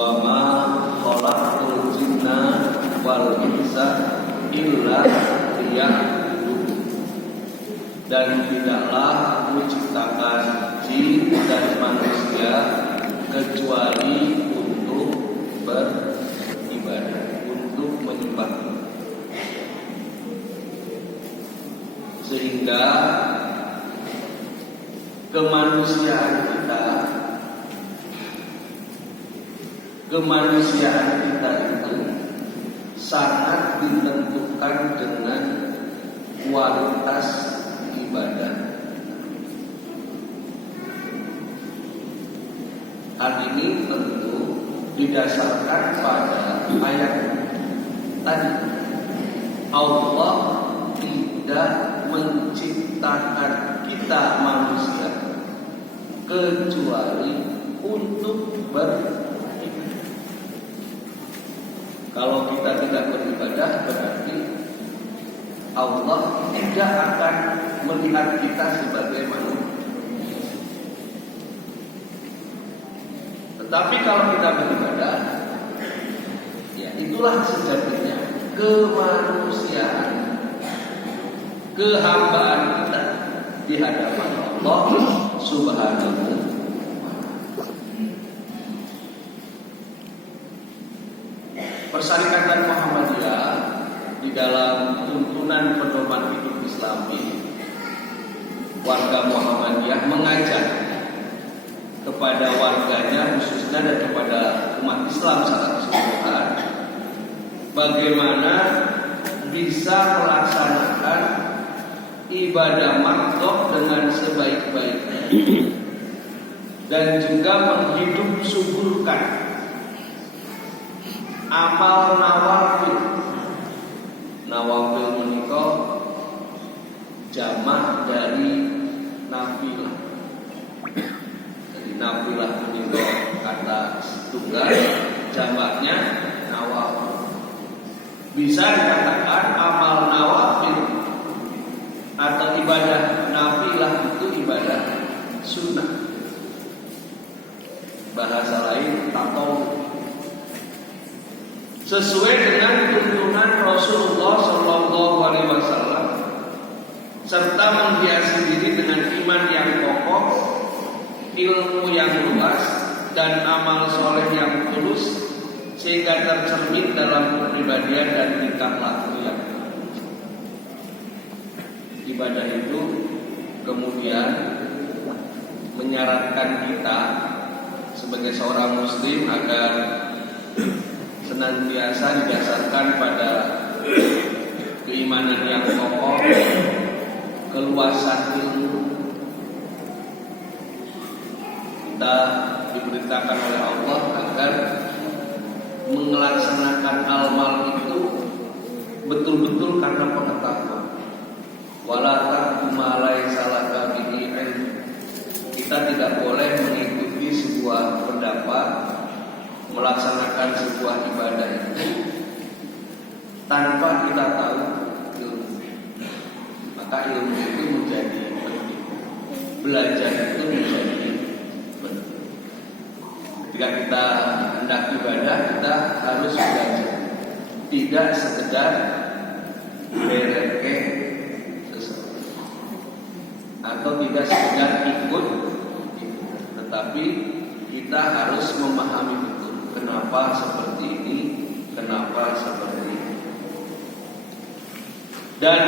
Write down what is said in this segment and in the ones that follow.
wa ma khalaqtul jinna wal insa illa liya'budun. Dan tidaklah Aku ciptakan jin dan manusia kecuali untuk beribadah, untuk menyembah. Sehingga kemanusiaan kita itu sangat ditentukan dengan kualitas ibadah. Hal ini tentu didasarkan pada ayat tadi. Allah tidak menciptakan kita manusia kecuali untuk beribadah. Kalau kita tidak beribadah, berarti Allah tidak akan melihat kita sebagai manusia. Tetapi kalau kita beribadah, ya itulah sejatinya kemanusiaan, kehambaan kita di hadapan Allah Subhanahu wa ta'ala. Persyarikatan Muhammadiyah di dalam tuntunan pedoman hidup Islami, warga Muhammadiyah mengajak kepada warganya khususnya dan kepada umat Islam secara keseluruhan bagaimana bisa melaksanakan ibadah makhluk dengan sebaik-baiknya dan juga menghidup suburkan amal nawafil. Nawafil menikah jamak dari nafilah. Jadi nafilah menikah kata tunggal, jamaknya nawafil. Bisa dikatakan amal nawafil atau ibadah nafilah itu ibadah sunnah. Bahasa lain tatawuf. Sesuai dengan tuntunan Rasulullah SAW serta menghiasi diri dengan iman yang kokoh, ilmu yang luas, dan amal soleh yang tulus sehingga tercermin dalam kepribadian dan tingkah laku yang ibadah itu kemudian menyarankan kita sebagai seorang muslim agar senantiasa didasarkan pada keimanan yang kokoh, keluasan ilmu. Kita diperintahkan oleh Allah agar melaksanakan amal itu betul-betul karena pengetahuan. Wala taqfu ma laysa laka bihi ilm. Kita tidak boleh mengikuti sebuah pendapat, melaksanakan sebuah ibadah itu tanpa kita tahu ilmu. Maka ilmu itu menjadi penting. Belajar itu menjadi penting. Ketika kita hendak ibadah, kita harus belajar. Tidak sekedar bereke atau tidak sekedar ikut, tetapi kita harus memahami betul kenapa seperti ini, kenapa seperti ini, dan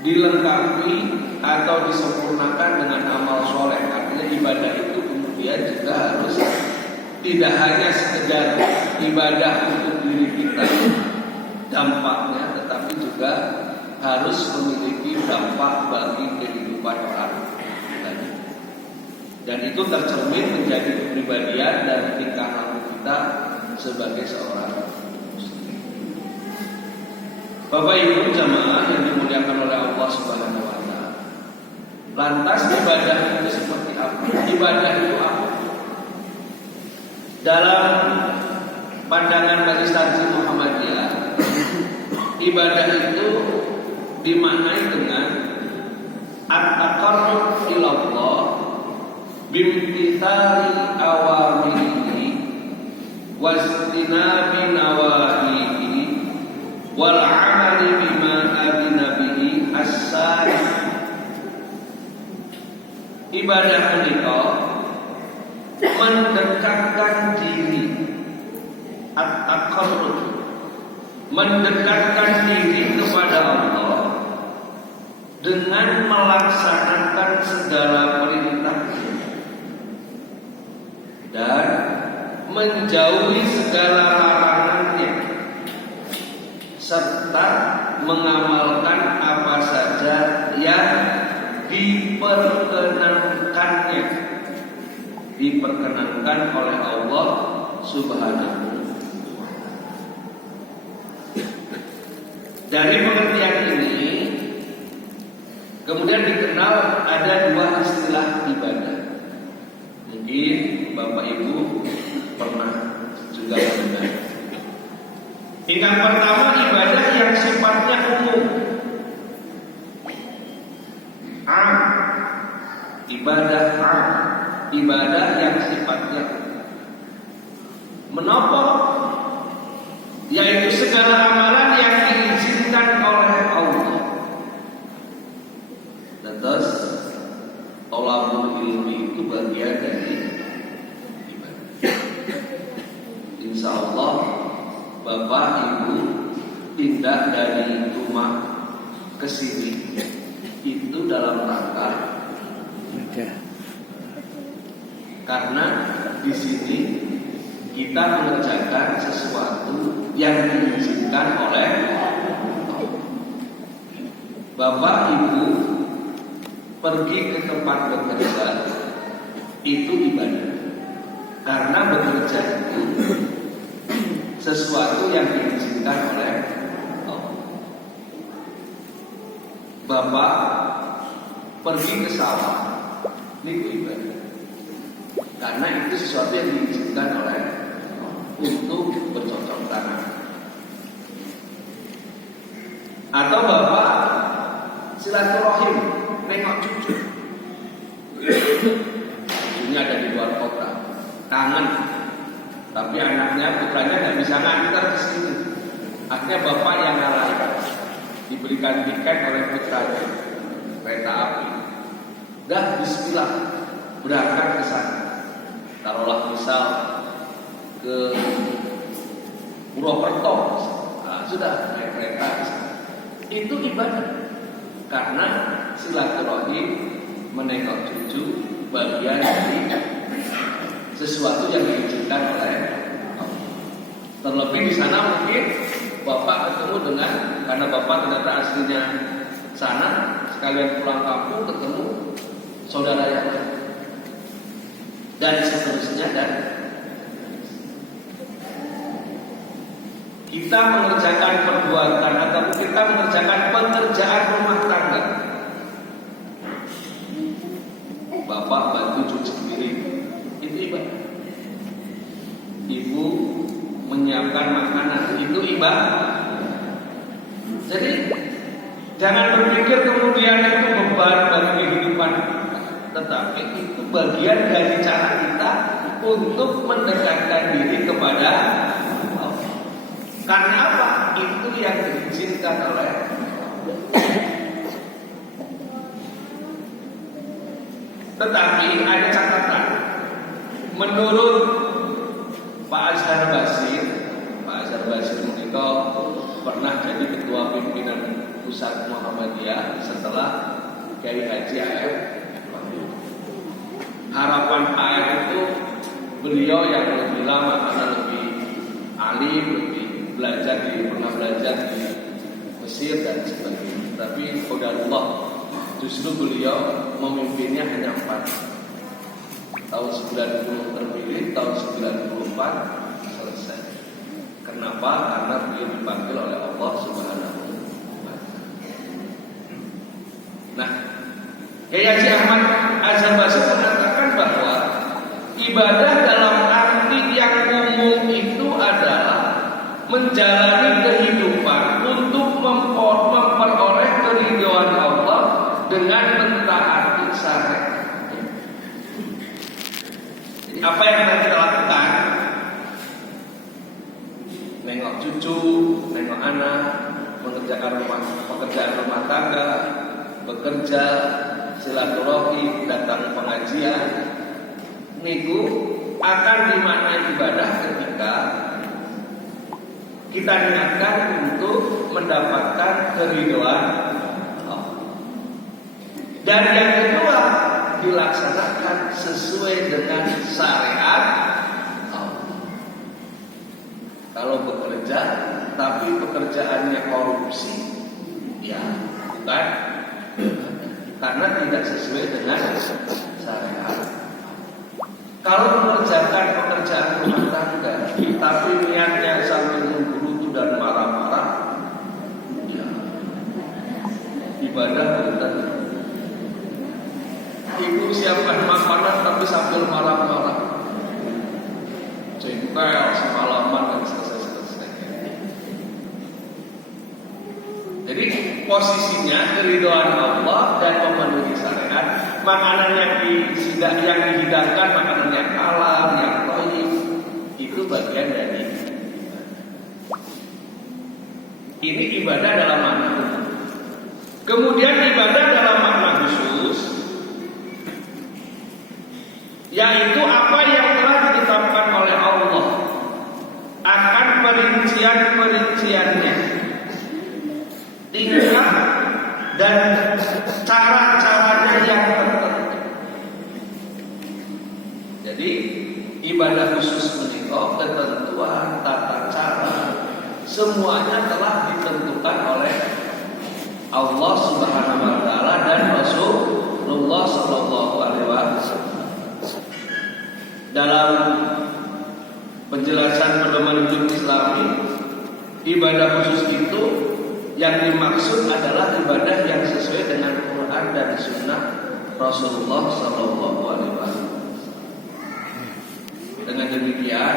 dilengkapi atau disempurnakan dengan amal soleh. Artinya ibadah itu kemudian juga harus tidak hanya sekedar ibadah untuk diri kita dampaknya, tetapi juga harus memiliki dampak bagi kehidupan orang lain. Dan itu tercermin menjadi kepribadian dan tingkah laku kita sebagai seorang muslim. Bapak Ibu jamaah yang dimuliakan oleh Allah Subhanahu wa ta'ala. Lantas ibadah itu seperti apa? Ibadah itu apa? Dalam pandangan Majelis Muhammadiyah, ibadah itu dimaknai dengan at-taqarrub ila Allah bimtithali awamirihi wastinabi nawahihi wal amali bima adina bihi as-sari. Ibadah menika mendekatkan diri, at-taqarrub, mendekatkan diri kepada Allah dengan melaksanakan segala perintahnya dan menjauhi segala larangannya serta mengamalkan apa saja yang diperkenankan oleh Allah Subhanahu. Dari pengertian ini kemudian dikenal ada dua istilah ibadah. Mungkin Bapak Ibu pernah juga mendengar. Yang pertama, ibadah yang sifatnya umum. Ibadah ibadah yang sifatnya menapa, yaitu segala amalan yang diizinkan oleh Allah. Dan terus tolabul ilmi itu bagian dari ibadah. Insya Allah Bapak Ibu pindah dari rumah ke sini itu dalam rangka karena di sini kita mengerjakan sesuatu yang diizinkan oleh Bapak Ibu pergi ke tempat bekerja itu ibadah, karena bekerja itu sesuatu yang diizinkan oleh Allah. Bapak pergi ke sawah itu ibadah, karena itu sesuatu yang diizinkan oleh untuk bercocok tanam. Atau Bapak silaturahim nengok cucu, cucunya ada di luar kota, kangen, tapi anaknya putranya nggak bisa ngantar ke sini. Akhirnya Bapak yang ngalah, diberikan tiket oleh putranya kereta api. Dah bismillah berangkat ke sana. Taruhlah misal ke Purwokerto, sudah naik kereta ke sana. Itu ibadah, karena silaturahim menengok cucu bagian dari sesuatu yang diizinkan oleh Allah. Terlebih di sana mungkin Bapak ketemu dengan, karena Bapak ternyata aslinya sana, sekalian pulang kampung ketemu saudara yang lain dan seterusnya. Dan kita mengerjakan perbuatan atau kita mengerjakan pekerjaan rumah tangga, Bapak bantu cuci piring, itu ibadah. Ibu menyiapkan makanan, itu ibadah. Jadi jangan berpikir kemudian itu beban bagi kehidupan, tetapi itu bagian dari cara kita untuk mendekatkan diri kepada Allah. Karena apa? Itu yang diizinkan oleh Allah. Tetapi ada catatan. Menurut Pak Azhar Basir itu pernah jadi ketua pimpinan pusat Muhammadiyah setelah Kiai Haji A.F. Harapan A.F. itu beliau yang lebih lama karena lebih alim, lebih pernah belajar di Mesir dan sebagainya. Tapi qadarullah, justru beliau memimpinnya hanya 4 tahun 90 terpilih, tahun 94 selesai. Kenapa? Karena beliau dipanggil oleh Allah Subhanahu wa ta'ala. Nah, Kiai Haji Ahmad Azhar Basir mengatakan bahwa ibadah dalam arti yang umum itu adalah menjalani kehidupan untuk memperoleh keridhaan Allah dengan mentaati syariat. Jadi apa yang kita lakukan anak, mengerjakan pekerjaan rumah tangga, bekerja, silaturahmi, datang pengajian, niku akan dimaknai ibadah ketika kita niatkan untuk mendapatkan keridhaan Allah. Dan yang kedua, dilaksanakan sesuai dengan syariat Allah. Kalau bekerja tapi pekerjaannya korupsi, ya bukan, karena tidak sesuai dengan syariat. Kalau mengerjakan pekerjaan rumah tangga tapi niatnya sambil menggerutu dan marah-marah, ya ibadah bukan. Ibu siapkan makanan tapi sambil marah-marah, jengkel semalaman dan selesai. Jadi posisinya keridhaan Allah dan memenuhi syariat. Makanan yang dihidangkan, makanan yang halal, yang thayyib, itu bagian dari ini ibadah dalam makna umum. Kemudian ibadah dalam makna khusus, yaitu apa yang telah ditetapkan oleh Allah akan perincian-perinciannya, tingkah dan cara-caranya yang tertentu. Jadi ibadah khusus menikah, ketentuan, tata cara, semuanya telah ditentukan oleh Allah Subhanahu wa taala dan Rasulullah sallallahu alaihi wasallam. Dalam penjelasan pedoman hidup Islami, ibadah khusus itu yang dimaksud adalah ibadah yang sesuai dengan Quran dan Sunnah Rasulullah sallallahu alaihi wasallam. Dengan demikian,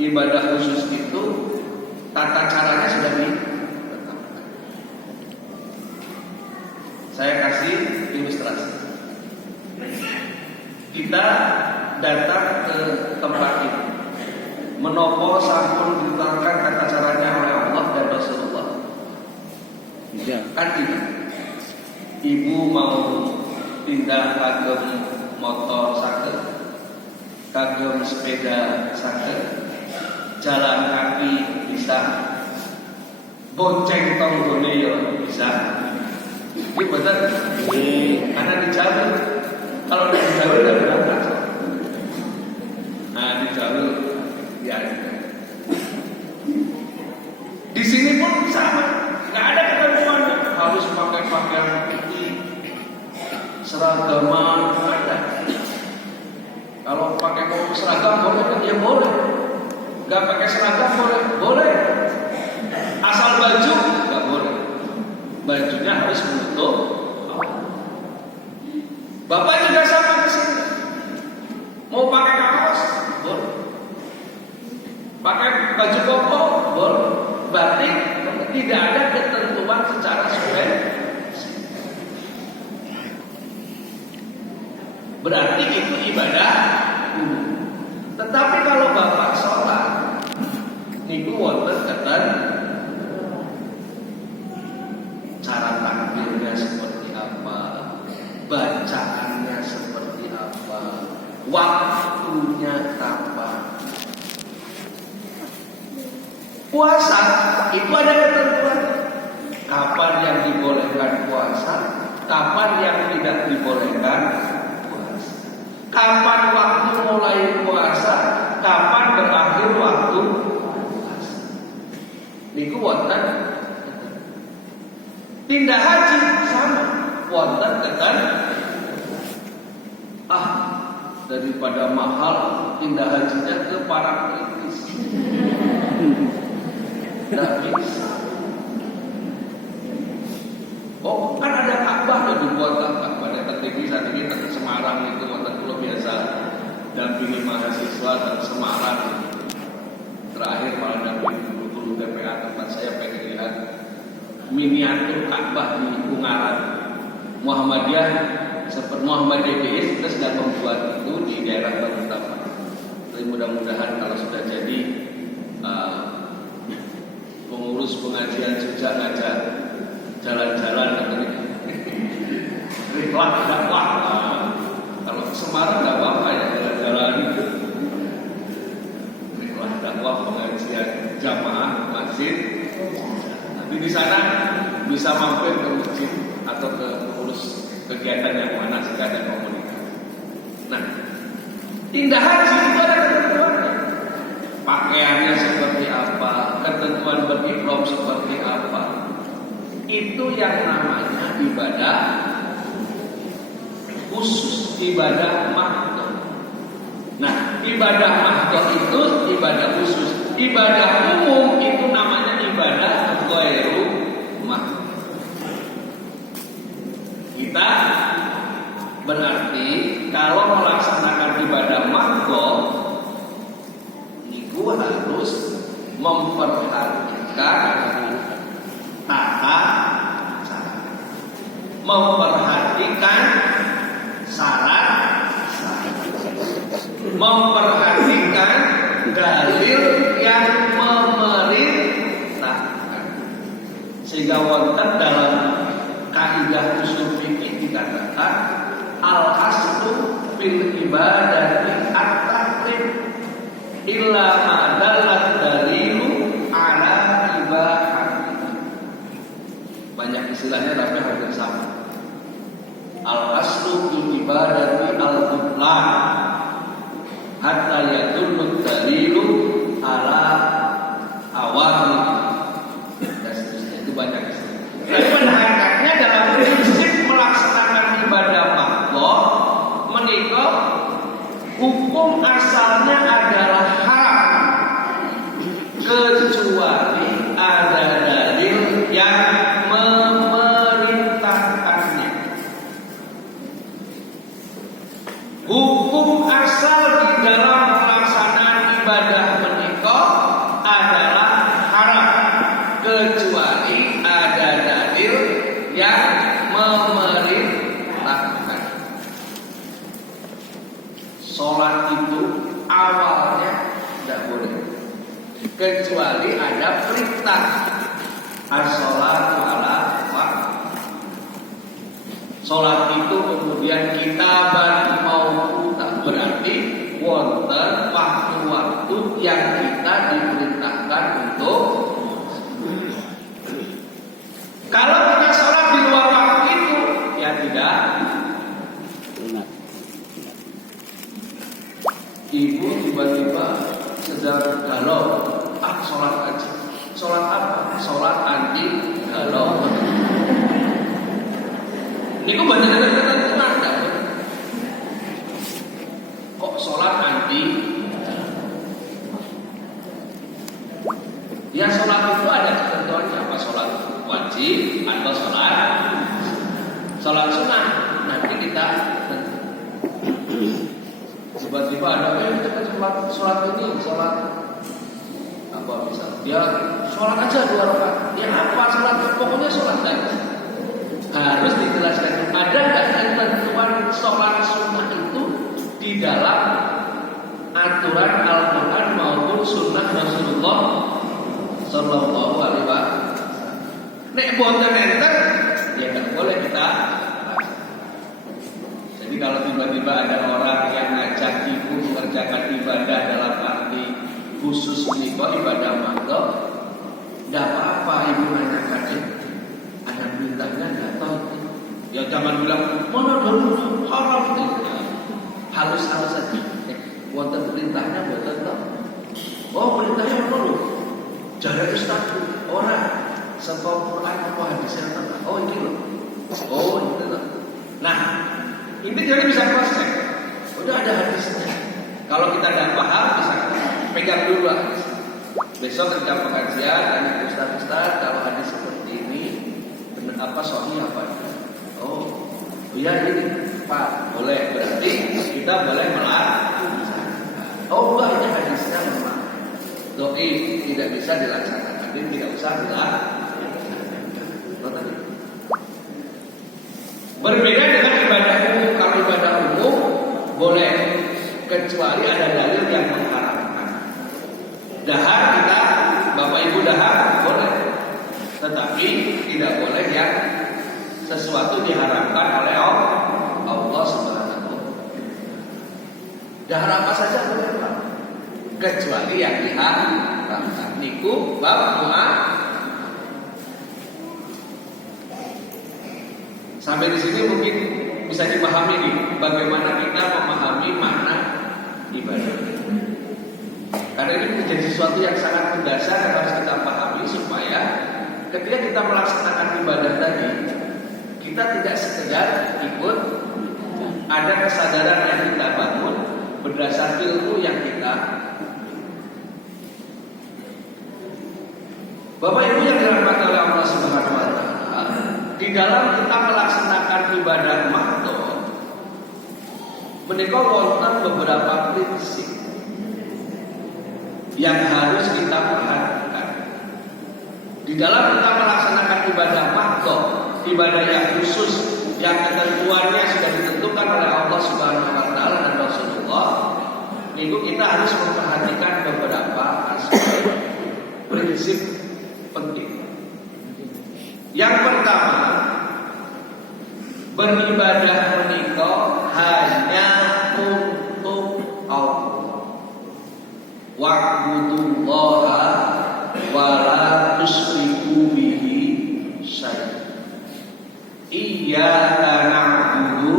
ibadah khusus itu tata caranya sudah ditetapkan. Saya kasih ilustrasi. Kita datang ke tempat ini, menopo sampun diterangkan tata caranya oleh Allah dan Rasulullah. Kan tidak. Ibu mau pindah kagem motor saged, kagem sepeda saged, jalan kaki bisa, bonceng tonggone ya bisa. Ini betul. Karena di jalur, kalau di jalur udah berangkat. Nah di jalur ya. Di sini pun sama, nggak ada ketentuan harus pakai pakaian putih, seragaman ada. Kalau pakai seragam boleh kan? Ya boleh. Gak pakai seragam boleh? Boleh. Asal baju gak boleh. Bajunya harus menutup. Bapak juga sama di sini. Mau pakai kaos boleh. Pakai baju koko boleh. Berarti tidak ada ketentuan secara spesifik. Berarti itu ibadah. Tetapi kalau bapak sholat, niku wonten keten cara takbirnya seperti apa, bacaannya seperti apa, waktunya kapan. Puasa itu ada ketentuan. Kapan yang dibolehkan puasa, kapan yang tidak dibolehkan. Kapan waktu mulai puasa, kapan berakhir waktu puasa. Niku wonten. Pindah haji sama, wonten tekan. Daripada mahal, pindah hajinya ke Parangtritis. Tidak bisa. Oh, kan ada Ka'bah yang dibuat Ka'bah pada TV saat ini di Semarang itu wonten kula biasa dampingi mahasiswa dan Semarang. Terakhir malah dampingi guru TPA tempat saya pengen lihat miniatur Ka'bah di Ungaran. Muhammadiyah seperti Muhammadiyah BS kita sedang membuat itu di daerah Balikpapan. Jadi mudah-mudahan kalau sudah jadi pengurus pengajian juga ngajak jalan-jalan katanya. Riklah dakwah. Kalau ke Semarang nggak apa-apa ya jalan-jalan. Riklah dakwah pengajian jamaah masjid. Nanti di sana bisa mampir ke masjid atau ke pengurus kegiatan yang mana saja ada komunitas. Nah, indah haji itu ada ketentuannya. Pakaiannya seperti apa, ketentuan berihram seperti apa. Itu yang namanya ibadah khusus, ibadah mahdoh. Nah, ibadah mahdoh itu ibadah khusus. Ibadah umum itu namanya ibadah ghairu mahdoh. Kita berarti kalau melaksanakan ibadah mahdoh itu harus memperhatikan tata cara, memperhatikan syarat, memperhatikan dalil yang memerintahkan. Sehingga wonten dalam kaidah usul fikih dikatakan al-aslu fil ibadati at-tahrim illa ma dallat dalilu ala ibahati. Banyak istilahnya tapi hampir sama. Al-aslu fil ibadati al-butlan hatta yadullu dalilu ala awali. Dan seterusnya itu banyak istilah. Tapi pada hakikatnya dalam prinsip melaksanakan ibadah mahdoh menikah hukum asalnya adalah haram kecuali ada dalil yang memerintahkannya. Hukum asal di dalam pelaksanaan ibadah menikah adalah haram kecuali ada dalil yang memerintahkan. Sholat itu awalnya tidak boleh kecuali ada perintah as-sholatu ala waqti. Sholat itu kemudian kita mau berarti wonten waktu-waktu yang kita diperintahkan untuk. Kalau kita sholat di luar waktu itu, ya tidak. Ibu tiba-tiba sedang galau, sholat aja. Sholat apa? Sholat anti galau. Ini kok banyak kata-kata kok sholat anti? Ya sholat itu ada ketentuannya, apa sholat wajib atau sholat sunnah. Nanti kita tiba-tiba ada kita sholat ini sholat apa misal dia sholat aja 2 rakaat, dia apa sholat pokoknya sholat aja. Harus dijelaskan ada nggak ketentuan sholat sunnah itu di dalam aturan Al-Quran maupun sunnah Rasulullah Sallallahu Alaihi Wasallam. Nek boten enten ya nggak boleh kita. Jadi kalau tiba-tiba ada orang yang ngajak ibu mengerjakan ibadah dalam arti khusus menikah ibadah mahdoh, tidak apa-apa ibu nanyakan ada perintahnya nggak tahu. Ya jangan bilang mana dulu haram itu. Halus-halus saja. Wonten perintahnya wonten tahu. Oh perintahnya dulu. Jangan ustaz orang sebab Quran apa hadisnya tentang. Oh ini loh. Oh itu loh. Nah ini jadi bisa cross check. Udah ada hadisnya. Kalau kita tidak paham bisa pegang dulu hadis. Besok ketika pengajian tanya ustaz kalau hadis seperti ini benar apa sahih apa? Oh iya ini Pak boleh berarti kita boleh melarang. Oh enggak ini hadisnya memang doi tidak bisa dilaksanakan, jadi tidak usah dilarang. Berbeda dengan ibadah umum. Kalau ibadah umum boleh kecuali ada dalil yang mengharamkan. Dahar kita, bapak ibu dahar boleh. Tetapi tidak boleh yang sesuatu diharamkan oleh Allah Subhanahu. Dahar apa saja boleh Pak, kecuali yang diharamkan. Niku bab mu'ah. Sampai di sini mungkin bisa dipahami nih bagaimana kita memahami makna ibadah. Karena ini menjadi sesuatu yang sangat mendasar yang harus kita pahami supaya ketika kita melaksanakan ibadah tadi, kita tidak sekedar ikut, ada kesadaran yang kita bangun berdasar ilmu yang kita. Bapak Ibu yang dirahmati oleh Allah Subhanahu wa taala, di dalam kita melaksanakan ibadah makto, menika wonten beberapa prinsip yang harus kita perhatikan. Di dalam kita melaksanakan ibadah makto, ibadah yang khusus, yang ketentuannya sudah ditentukan oleh Allah Subhanahu wa taala dan Rasulullah, itu kita harus memperhatikan beberapa aspek prinsip penting. Yang pertama, beribadah menika hanya untuk Allah. Wa'budullaha wa la tusyriku bihi syai'an. Iyyaka na'budu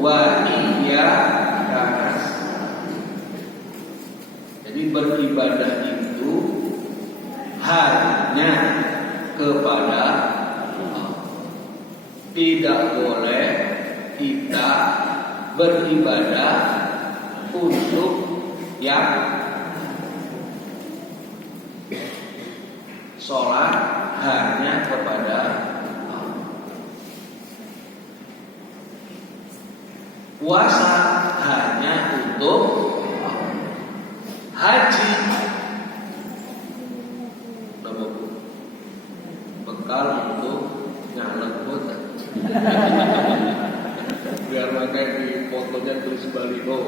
wa iyyaka nasta'in. Jadi beribadah itu hanya kepada Allah. Tidak boleh kita beribadah untuk yang sholat hanya kepada Allah. Puasa hanya untuk Allah. Haji bekal untuk nyalek boten. Biar pakai di fotonya tulis baliho.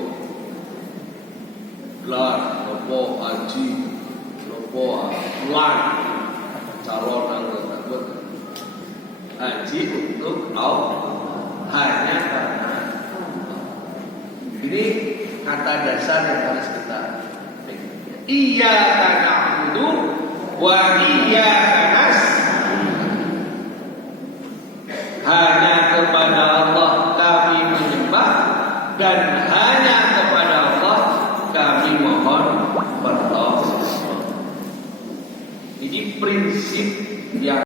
Gelar, nopo haji, nopo lan calon anggota boten. Haji untuk Allah, hanya karena Allah. Ini kata dasar yang harus kita pegang. Iyyaka na'budu wa iyyaka nasta'in. Hanya kepada Allah kami menyembah dan hanya kepada Allah kami mohon pertolongan. Ini prinsip yang